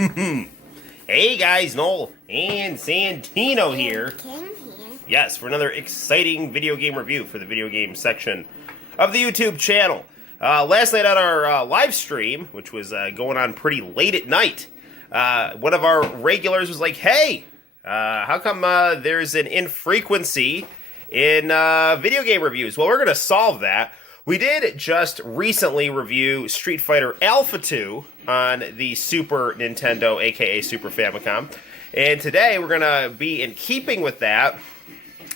Hey guys, Noel and Santino here. Yes, for another exciting video game review for the video game section of the YouTube channel. Last night on our live stream, which was going on pretty late at night, one of our regulars was like, hey, how come there's an infrequency in video game reviews? Well, we're going to solve that. We did just recently review Street Fighter Alpha 2 on the Super Nintendo, aka Super Famicom. And today we're going to be in keeping with that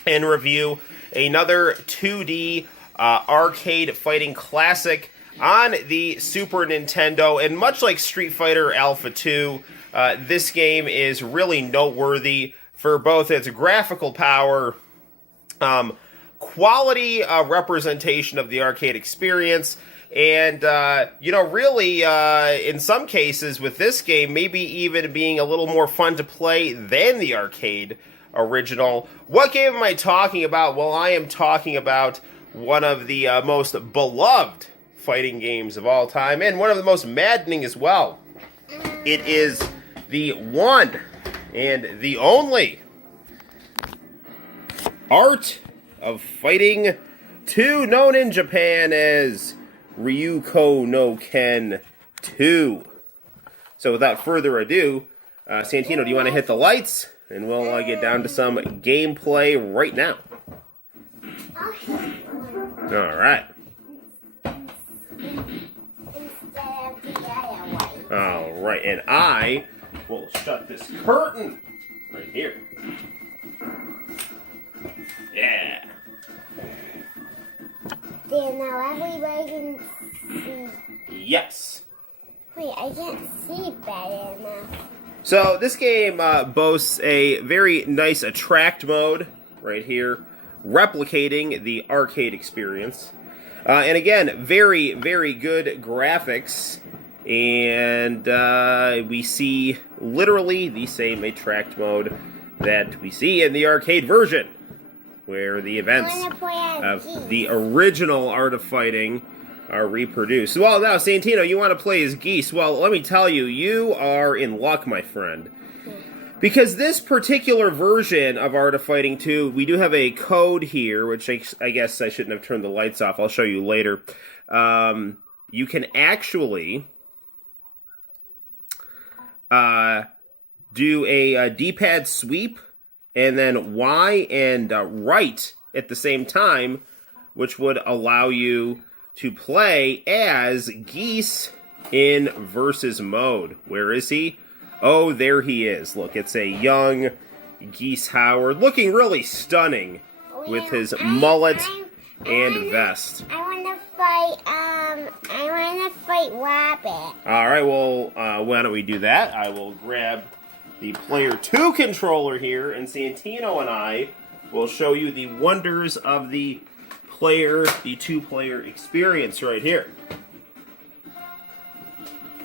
and review another 2D arcade fighting classic on the Super Nintendo. And much like Street Fighter Alpha 2, this game is really noteworthy for both its graphical power, quality representation of the arcade experience, and, really, in some cases with this game, maybe even being a little more fun to play than the arcade original. What game am I talking about? Well, I am talking about one of the most beloved fighting games of all time, and one of the most maddening as well. It is the one and the only Art of Fighting 2, known in Japan as Ryuko no Ken 2. So without further ado, Santino, do you want to hit the lights? And we'll get down to some gameplay right now. Alright. Alright, and I will shut this curtain right here. Yeah. There, now everybody can see. Yes. Wait, I can't see better now. So this game boasts a very nice attract mode right here, replicating the arcade experience. And again, very, very good graphics. And we see literally the same attract mode that we see in the arcade version, where the events of the original Art of Fighting are reproduced. Well, now, Santino, you want to play as Geese. Well, let me tell you, you are in luck, my friend. Because this particular version of Art of Fighting 2, we do have a code here, which I guess I shouldn't have turned the lights off. I'll show you later. You can actually do a D-pad sweep, and then Y and right at the same time, which would allow you to play as Geese in versus mode. Where is he? Oh, there he is. Look, it's a young Geese Howard, looking really stunning with his mullet and vest. I want to fight Rabbit. All right, well, why don't we do that? I will grab the Player 2 controller here, and Santino and I will show you the wonders of the two-player experience right here.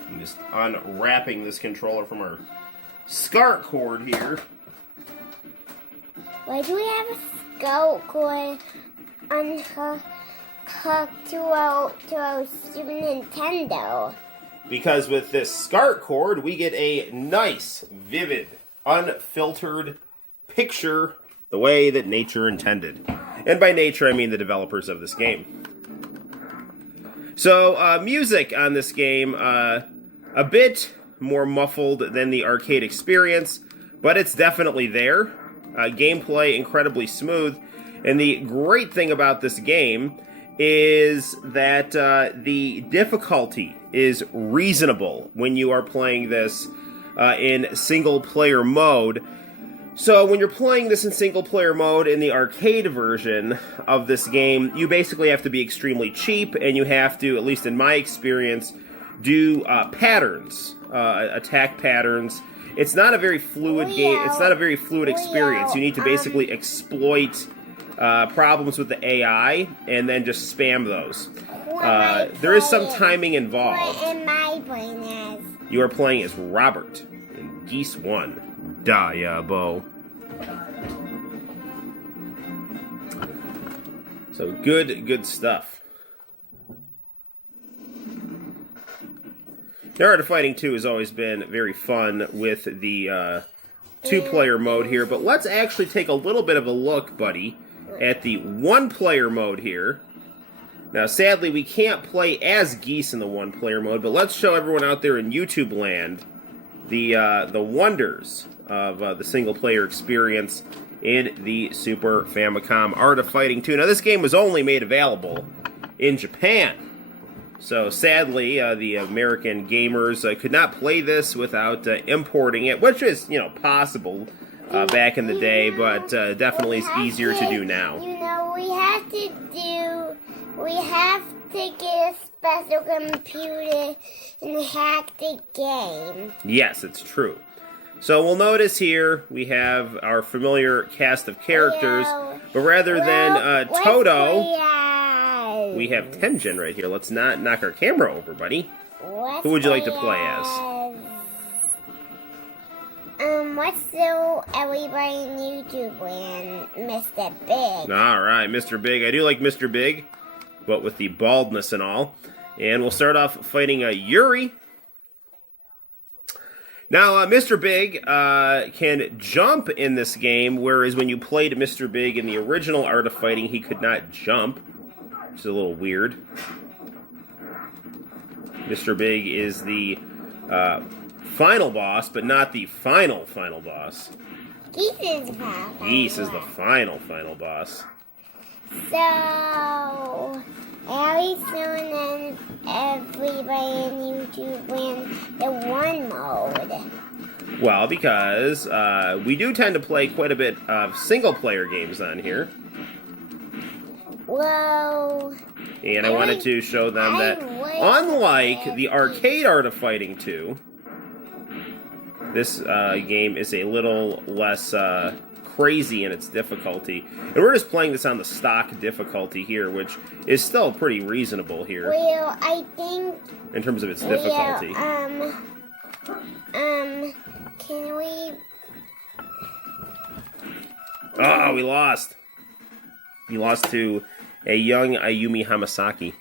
I'm just unwrapping this controller from our SCART cord here. Why do we have a SCART cord hooked to a Super Nintendo? Because with this SCART cord, we get a nice, vivid, unfiltered picture the way that nature intended. And by nature, I mean the developers of this game. So, music on this game, a bit more muffled than the arcade experience, but it's definitely there. Gameplay incredibly smooth. And the great thing about this game is that the difficulty is reasonable when you are playing this in single-player mode. So when you're playing this in single-player mode in the arcade version of this game, you basically have to be extremely cheap, and you have to, at least in my experience, do patterns, attack patterns. It's not a very fluid game. It's not a very fluid experience. You need to basically exploit problems with the AI, and then just spam those. There is some timing involved. What my brain is? You are playing as Robert in Geese 1. Diabo. So good stuff. The Art of Fighting 2 has always been very fun with the two-player mode here, but let's actually take a little bit of a look, buddy, at the one-player mode here. Now, sadly, we can't play as Geese in the one-player mode, but let's show everyone out there in YouTube land the wonders of the single-player experience in the Super Famicom Art of Fighting 2. Now, this game was only made available in Japan. So, sadly, the American gamers could not play this without importing it, which is, possible back in the day, but definitely is easier to do now. We have to get a special computer and hack the game. Yes, it's true. So we'll notice here we have our familiar cast of characters, but rather than Toto, we have Tenjin right here. Let's not knock our camera over, buddy. Who would you like to play as? Let's do everybody in YouTube and Mr. Big. Alright, Mr. Big. I do like Mr. Big, but with the baldness and all. And we'll start off fighting Yuri. Now, Mr. Big can jump in this game, whereas when you played Mr. Big in the original Art of Fighting, he could not jump, which is a little weird. Mr. Big is the final boss, but not the final boss. Geese is the final. Geese is the final boss. So, very soon then everybody in YouTube win the one mode. Well, because we do tend to play quite a bit of single-player games on here. Whoa. And I wanted to show them that, unlike the arcade Art of Fighting 2, this game is a little less crazy in its difficulty. And we're just playing this on the stock difficulty here, which is still pretty reasonable here. Well, I think... in terms of its difficulty. Can we... Oh, we lost. We lost to a young Ayumi Hamasaki.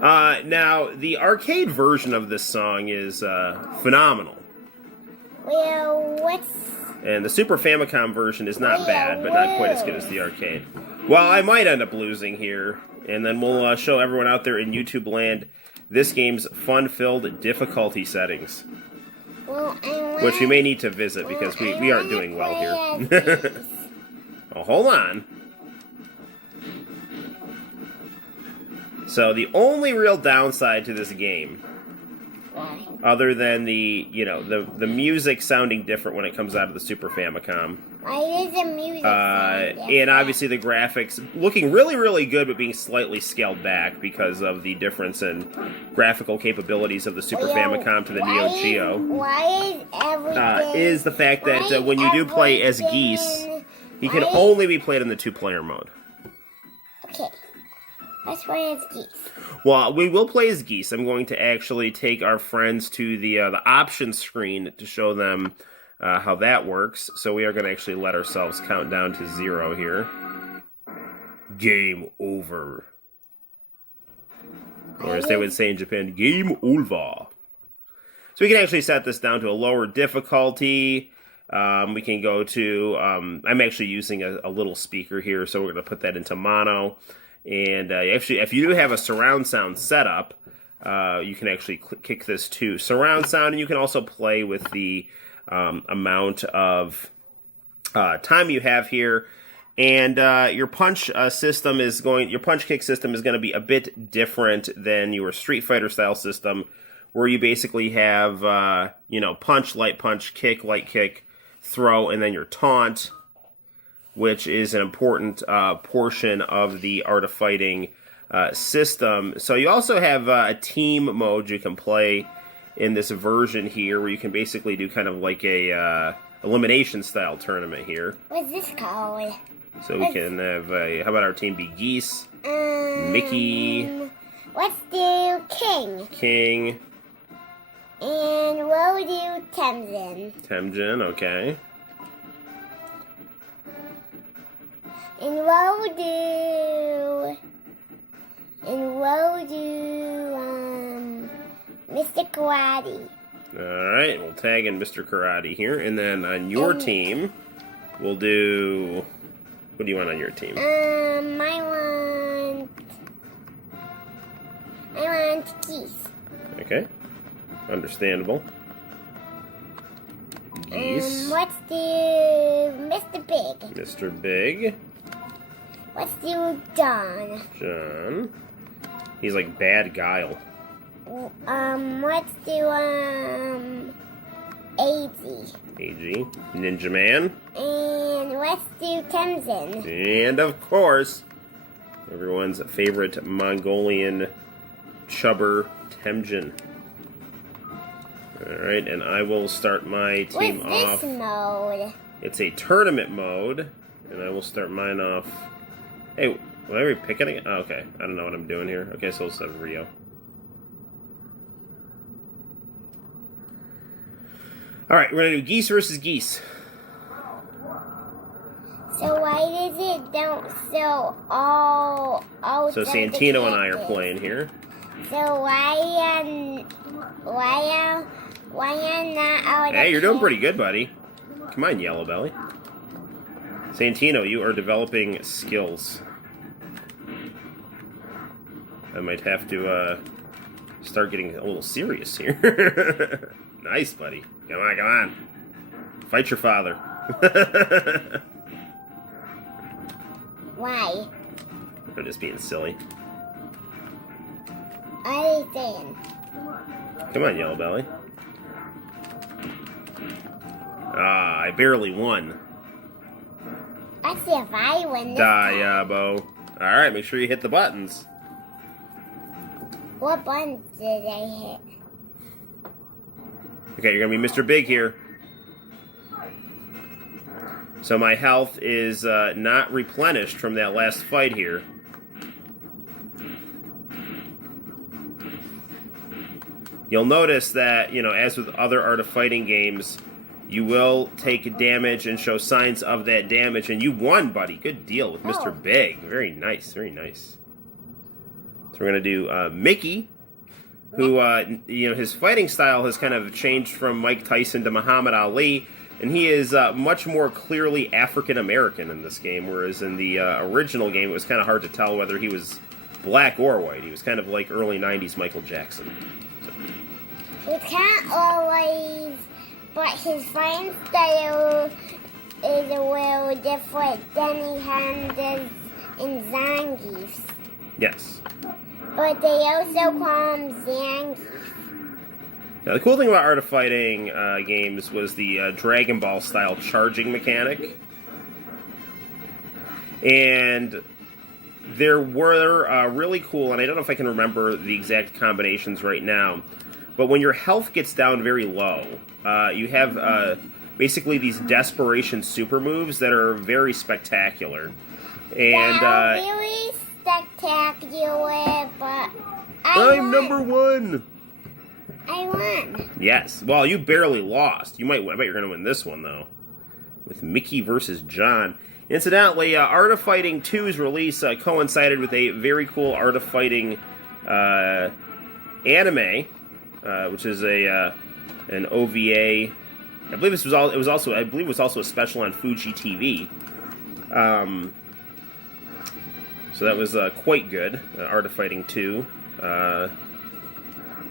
Now, the arcade version of this song is phenomenal. Well, what's... And the Super Famicom version is not bad, but not quite as good as the arcade. Well, I might end up losing here, and then we'll show everyone out there in YouTube land this game's fun-filled difficulty settings. Well, which we may need to visit, because we aren't doing well here. Oh, hold on. So the only real downside to this game, other than the music sounding different when it comes out of the Super Famicom, why does the music and obviously the graphics looking really, really good, but being slightly scaled back because of the difference in graphical capabilities of the Super Famicom to the Neo Geo, is the fact that when you do play as Geese, he can only be played in the two-player mode. Okay. Let's play as Geese. Well, we will play as Geese. I'm going to actually take our friends to the options screen to show them how that works. So we are going to actually let ourselves count down to 0 here. Game over. Or as they would say in Japan, game over. So we can actually set this down to a lower difficulty. We can go to... I'm actually using a little speaker here, so we're going to put that into mono. And actually, if you do have a surround sound setup, you can actually kick this to surround sound, and you can also play with the amount of time you have here. And your punch system is your punch kick system is going to be a bit different than your Street Fighter style system, where you basically have punch, light punch, kick, light kick, throw, and then your taunt, which is an important portion of the Art of Fighting system. So you also have a team mode you can play in this version here, where you can basically do kind of like a elimination style tournament here. What's this called? So we can have how about our team be Geese, Mickey, let's do King. And we'll do Temjin, okay. And we'll do And we'll do Mr. Karate. Alright, we'll tag in Mr. Karate here. And then on your team, we'll do... What do you want on your team? I want geese. Okay. Understandable. Geese. Let's do Mr. Big. Mr. Big. Let's do John. John. He's like Bad Guile. Let's do AG. Ninja Man. And let's do Tenzin. And of course, everyone's favorite Mongolian chubber, Temjin. Alright, and I will start my team off. What's this mode? It's a tournament mode, and I will start mine off. Hey, will I be picking it? Oh, okay, I don't know what I'm doing here. Okay, so let's have Rio. Alright, we're gonna do geese versus geese. So why does it don't so all So Santino and I are playing here. So why not all the Hey, you're doing pretty good, buddy. Come on, Yellow Belly. Santino, you are developing skills. I might have to start getting a little serious here. Nice, buddy. Come on, come on. Fight your father. Why? I'm just being silly. I understand. Come on, Yellow Belly. Ah, I barely won. Let's see if I win this time. Diabo. Alright, make sure you hit the buttons. What buttons did I hit? Okay, you're gonna be Mr. Big here. So my health is not replenished from that last fight here. You'll notice that, you know, as with other Art of Fighting games, you will take damage and show signs of that damage, and you won, buddy. Good deal with Mr. Big. Very nice, very nice. So we're gonna do Mickey, who, you know, his fighting style has kind of changed from Mike Tyson to Muhammad Ali, and he is much more clearly African-American in this game, whereas in the original game, it was kind of hard to tell whether he was black or white. He was kind of like early 90s Michael Jackson. We can't always, but his fighting style is a little different than he handles in Zangief's. Yes. But they also call him Zangief. Now, the cool thing about Art of Fighting games was the Dragon Ball style charging mechanic. And there were really cool, and I don't know if I can remember the exact combinations right now, but when your health gets down very low, you have basically these desperation super moves that are very spectacular. And They're really spectacular, but I'm number one! I won. Yes. Well, you barely lost. You might win. I bet you're going to win this one, though. With Mickey versus John. Incidentally, Art of Fighting 2's release coincided with a very cool Art of Fighting anime, which is an OVA. I believe this was all. It was also. I believe it was also a special on Fuji TV. So that was quite good. Art of Fighting 2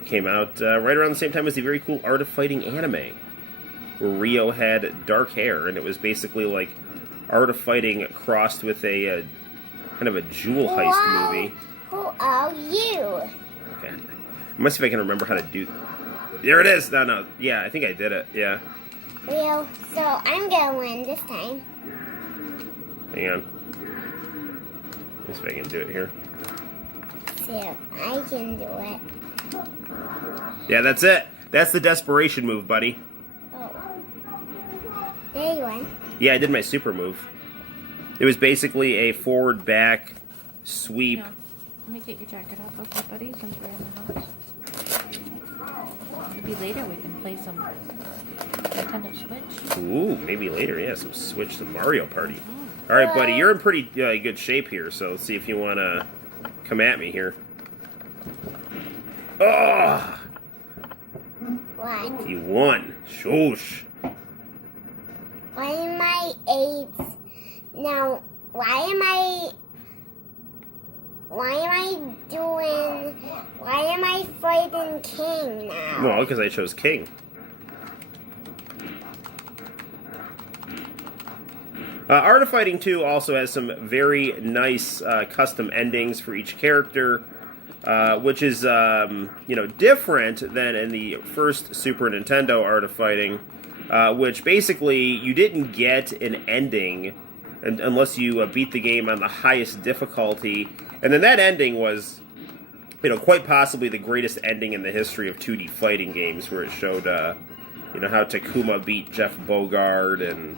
came out right around the same time as the very cool Art of Fighting anime, where Rio had dark hair, and it was basically like Art of Fighting crossed with a kind of a jewel heist movie. Who are you? Okay, I'm gonna see if I can remember how to do. There it is. No, yeah, I think I did it. Yeah. Well, so I'm gonna win this time. Hang on. Let's see if I can do it here. So I can do it. Yeah, that's it. That's the desperation move, buddy. Oh. There you went. Yeah, I did my super move. It was basically a forward-back sweep. Yeah. Let me get your jacket up, okay, buddy, since we're in the house. Maybe later we can play some Nintendo Switch. Ooh, maybe later, yeah, some Switch, some Mario Party. All right, buddy, you're in pretty good shape here, so let's see if you want to come at me here. Ugh! What? You won. Shoosh. Why am I 8? Now, why am I fighting King now? Well, because I chose King. Art of Fighting 2 also has some very nice custom endings for each character, which is, different than in the first Super Nintendo Art of Fighting, which basically you didn't get an ending unless you beat the game on the highest difficulty. And then that ending was, quite possibly the greatest ending in the history of 2D fighting games, where it showed, how Takuma beat Jeff Bogard and...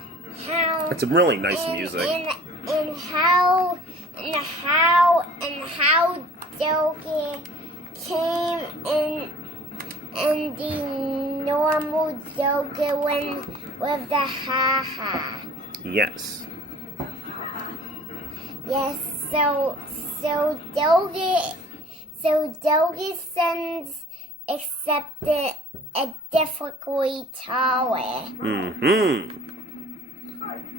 It's some really nice music. And how Doki came in the normal Doki with the haha. Yes. Yes, so Doki sends accepted a difficulty tower. Mm-hmm.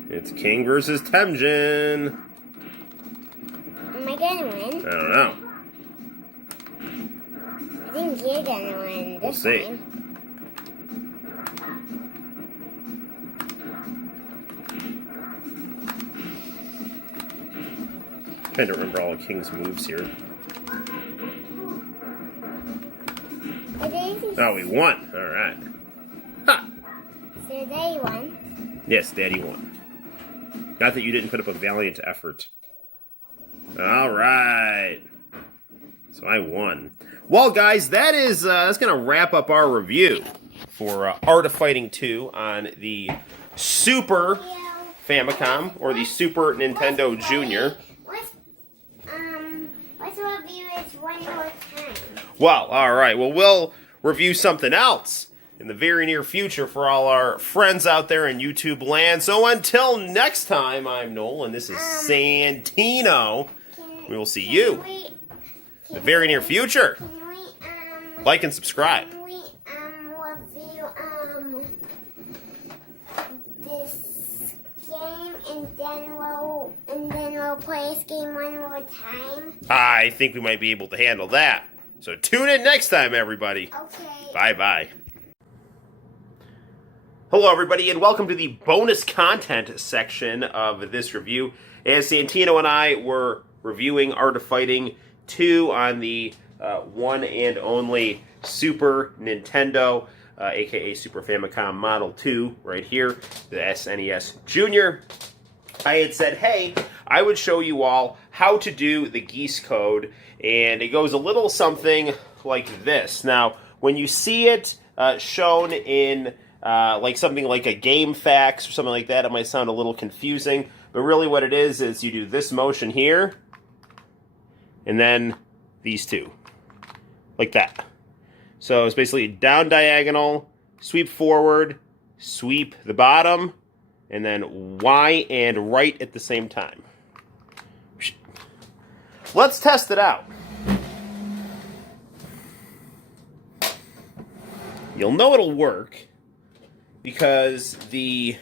It's King versus Temjin. Am I gonna win? I don't know. I think you're gonna win this time. Trying to remember all of King's moves here. Oh, we won. All right. Ha! So they won. Yes, Daddy won. Not that you didn't put up a valiant effort. All right. So I won. Well, guys, that's going to wrap up our review for Art of Fighting 2 on the Super Famicom, or the Super Nintendo Junior. Let's review this one more time. Well, all right. Well, we'll review something else in the very near future for all our friends out there in YouTube land. So until next time, I'm Noel, and this is Santino. We will see you in the very near future. Like and subscribe. Can we review this game and then we'll play this game one more time? I think we might be able to handle that. So tune in next time, everybody. Okay. Bye-bye. Hello, everybody, and welcome to the bonus content section of this review. As Santino and I were reviewing Art of Fighting 2 on the one and only Super Nintendo, aka Super Famicom Model 2, right here, the SNES Junior, I had said, hey, I would show you all how to do the geese code, and it goes a little something like this. Now, when you see it shown in like something like a game fax or something like that, it might sound a little confusing, but really what it is you do this motion here, and then these two, like that. So it's basically down diagonal, sweep forward, sweep the bottom, and then Y and right at the same time. Let's test it out. You'll know it'll work because the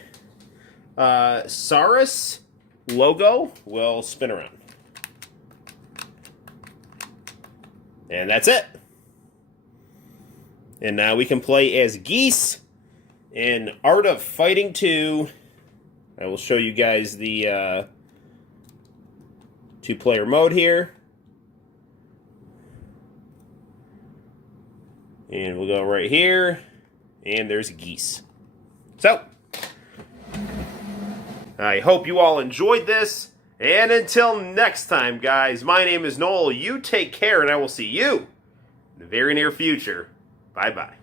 Saurus logo will spin around. And that's it. And now we can play as geese in Art of Fighting 2. I will show you guys the two-player mode here. And we'll go right here. And there's geese. So, I hope you all enjoyed this. And until next time, guys, my name is Noel. You take care, and I will see you in the very near future. Bye-bye.